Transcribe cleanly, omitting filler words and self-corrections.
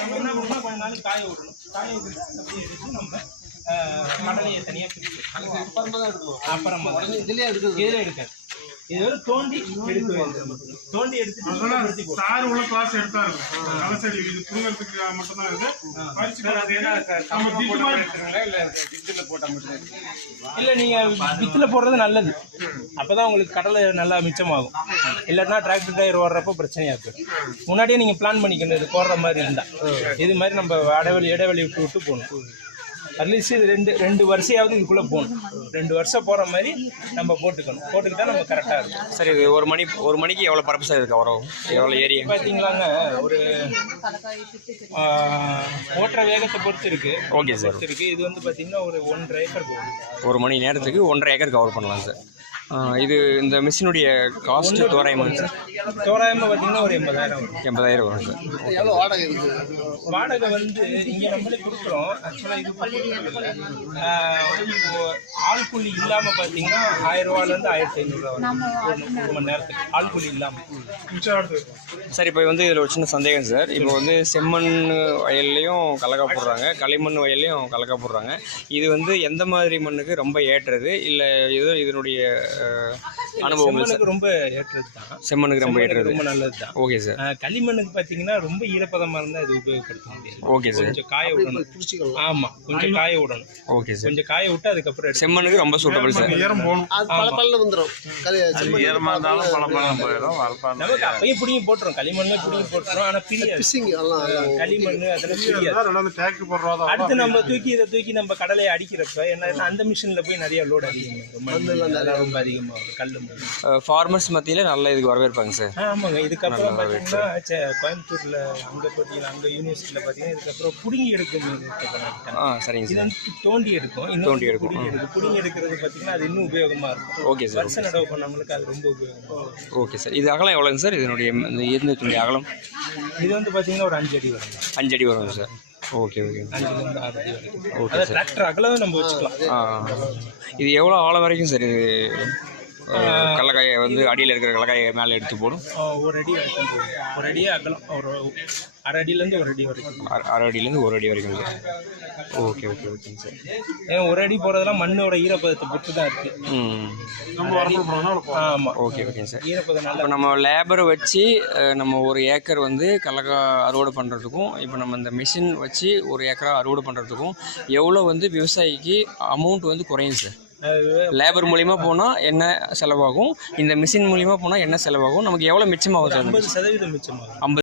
நம்ம என்ன பண்ணணும், கொஞ்ச நாளைக்கு காய விடணும். காய விட்டு அப்படியே எடுத்து நம்ம கடலையை தனியாக பிரிச்சு அப்புறமா இதில் எடுக்காது. இது ஒரு தோண்டி தோண்டி எடுத்துட்டு சார் உள்ள கிளாஸ் எடுத்தாரு. கலசடி இது புடுங்கிறதுக்கு மட்டும் தான் இருக்கு. இல்ல நீங்க வித்துல போடுறது நல்லது. அப்பதான் உங்களுக்கு கடலை நல்லா மிச்சமாகும். இல்லைன்னா டிராக்டர் டயர் ஓடுறப்போ பிரச்சனையா இருக்கு. முன்னாடியே நீங்க பிளான் பண்ணிக்கணும். இது போடுற மாதிரி இருந்தா இது மாதிரி நம்ம இடைவெளி விட்டு விட்டு போகணும். அட்லீஸ்ட் இது ரெண்டு வருஷையாவது இதுக்குள்ளே போகணும். 2 வருஷம் போகிற மாதிரி நம்ம போட்டுக்கிட்டா நம்ம கரெக்டாக இருக்கும். சரி, இது ஒரு மணிக்கு எவ்வளோ பரப்பு சார் இருக்கு வரும்? எவ்வளோ ஏரியா பார்த்தீங்களாங்க, ஒரு ஓட்டுற வேகத்தை பொறுத்து இருக்கு. Okay sir. இருக்கு. இது வந்து பார்த்தீங்கன்னா ஒரு 1.5 ஏக்கர் போகும். ஒரு மணி நேரத்துக்கு 1.5 ஏக்கர் கவர் பண்ணலாம் சார். இது இந்த மிஷினுடைய காஸ்ட் தோராயமாக சார்? தோராயமாக பார்த்தீங்கன்னா ஒரு 80,000 வரும் சார். எவ்வளோ வாடகை இருக்குது? வாடகை வந்து இங்கே நம்மளே கொடுக்குறோம். ஆக்சுவலாக இது ஆள் கூலி இல்லாமல் பார்த்தீங்கன்னா 1000 ரூபாயிலேருந்து 1500 ஒரு மணி நேரத்துக்கு ஆள் கூலி இல்லாமல். சார், இப்போ வந்து இதில் ஒரு சின்ன சந்தேகம் சார். இப்போ வந்து செம்மண் வயல்லையும் கலக்கா போடுறாங்க, களிமண் வயல்லையும் கலக்கா போடுறாங்க. இது வந்து எந்த மாதிரி மண்ணுக்கு ரொம்ப ஏற்றது, இல்லை இதனுடைய அனுபவம்? ரொம்ப ஏற்றது தான். செம்மண்ணுக்கு ரொம்ப ஏற்றது, ரொம்ப நல்லது தான். Okay sir. களிமண்ணுக்கு பார்த்தீங்கன்னா ரொம்ப ஈரப்பதமாக இருந்தால் இது உபயோகப்படுத்த முடியாது. Okay sir. கொஞ்சம் காய விடணும். ஆமாம், கொஞ்சம் காய விடணும். Okay sir. கொஞ்சம் காய விட்டு அதுக்கப்புறம் செம்மண்ணுக்கு ரொம்ப சூட்டபிள் சார். நமக்கு அப்பயும் பிடிங்கி போட்டுரும், களிமண்ணே பிடிங்கி போட்டுரும். ஆனால் களிமண் அதெல்லாம் அடுத்து நம்ம தூக்கி நம்ம கடலையை அடிக்கிறப்ப என்ன அந்த மிஷின்ல போய் நிறைய லோடு அதிகமாக ரொம்ப அதிகமாக கல் ஃபார்மர்ஸ் மத்தியில் நல்ல இதுக்கு வரவேற்பாங்க சார். ஆமாங்க. இதுக்கப்புறம் பார்த்தீங்கன்னா கோயம்புத்தூர்ல அங்கே பார்த்தீங்கன்னா அங்கே யூனிவர்சிட்டியில் பார்த்தீங்கன்னா இதுக்கப்புறம் புடுங்கி எடுக்கும். சரிங்க சார். தோண்டி எடுக்கும். புடுங்கி எடுக்கிறது பார்த்தீங்கன்னா அது இன்னும் உபயோகமாக இருக்கும். Okay sir. வருஷம் நடவு பண்ணவங்களுக்கு அது ரொம்ப உபயோகம். Okay sir. இது அகலம் எவ்வளோங்க சார்? இதனுடைய அகலம் இது வந்து பார்த்தீங்கன்னா ஒரு 5 அடி வரும். 5 அடி வரும் சார். Okay okay. 5லேருந்து 6 அடி வரைக்கும். ஓகே. டிராக்டர் அகலம் நம்ம வச்சுக்கலாம். இது எவ்வளோ ஆழம் வரைக்கும் சார்? இது கடலக்காயை வந்து அடியில் இருக்கிற கடலக்காயை மேலே எடுத்து போடும். 1 அடி வரைக்கும் போடும். 1 அடியே அகலம். ஒரு 1/2 அடியிலேருந்து 1 அடி வரைக்கும். 1/2 அடியிலேருந்து 1 அடி வரைக்கும் சார். ஓகே ஓகே ஓகேங்க சார். ஏன்னா 1 அடி போகிறதெல்லாம் மண்ணோட ஈரப்பதத்தை பொறுத்து தான் இருக்கு. ஆமாம். ஓகே ஓகேங்க சார். ஈரப்பதம் நல்லா. இப்போ நம்ம லேபரை வச்சு நம்ம 1 ஏக்கர் வந்து கடலக்காய் அறுவடை பண்ணுறதுக்கும், இப்போ நம்ம இந்த மிஷின் வச்சு 1 ஏக்கரா அறுவடை பண்ணுறதுக்கும் எவ்வளோ வந்து விவசாயிக்கு அமௌண்ட் வந்து குறையும் சார்? லேபர் மூலிமா போனால் என்ன செலவாகும், இந்த மிஷின் மூலிமா போனால் என்ன செலவாகும், நமக்கு எவ்வளோ மிச்சமாகும் சார்? 50% மிச்சமாகும். 50